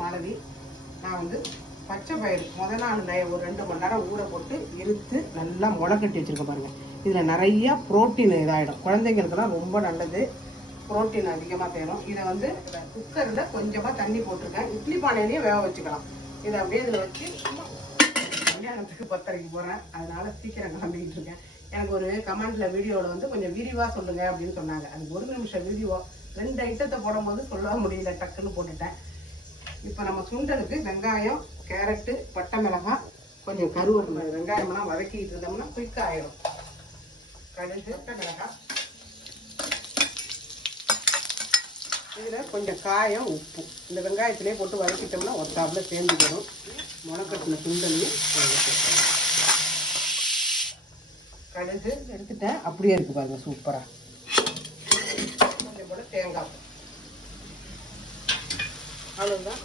மாலதி, நான் வந்து பச்சை பயிறு முதல் நாள் ஒரு 2 மணி நேரம் ஊற போட்டு இருத்து நல்லா முளை கட்டி வச்சுருக்கேன் பாருங்கள். இதில் நிறையா ப்ரோட்டீன் இதாகிடும். குழந்தைங்களுக்குலாம் ரொம்ப நல்லது, ப்ரோட்டீன் அதிகமாக தேரும். இதை வந்து குக்கரில் கொஞ்சமாக தண்ணி போட்டிருக்கேன். இட்லி பானையிலையும் வேக வச்சுக்கலாம். இதை அப்படியே இதில் வச்சு கல்யாணத்துக்கு 10:30 போகிறேன், அதனால் சீக்கிரம் கிளம்பிக்கிட்டு இருக்கேன். எனக்கு ஒரு கமெண்ட்டில் வீடியோவில் வந்து கொஞ்சம் விரிவாக சொல்லுங்கள் அப்படின்னு சொன்னாங்க. அது 1 நிமிஷம் வீடியோ, 2 ஐட்டத்தை போடும்போது சொல்ல முடியல, டக்குன்னு போட்டுட்டேன். இப்போ நம்ம சுண்டலுக்கு வெங்காயம், கேரட்டு, பட்டை மிளகாய், கொஞ்சம் கருவேப்பிலை, வெங்காயமெல்லாம் வதக்கிட்டு இருந்தோம்னா குயிக்காக ஆயிடும். கடுகு, பட்டை மிளகாய், இதில் கொஞ்சம் காயம், உப்பு இந்த வெங்காயத்திலே போட்டு வதக்கிட்டோம்னா ஒத்தாப்புல சேர்ந்து வரும். முளைக்கட்டின சுண்டலையும் கடுகு எடுத்துட்டேன், அப்படியே இருக்கு பாருங்க, சூப்பராக. கொஞ்சம் போல தேங்காய், அவ்வளோதான்.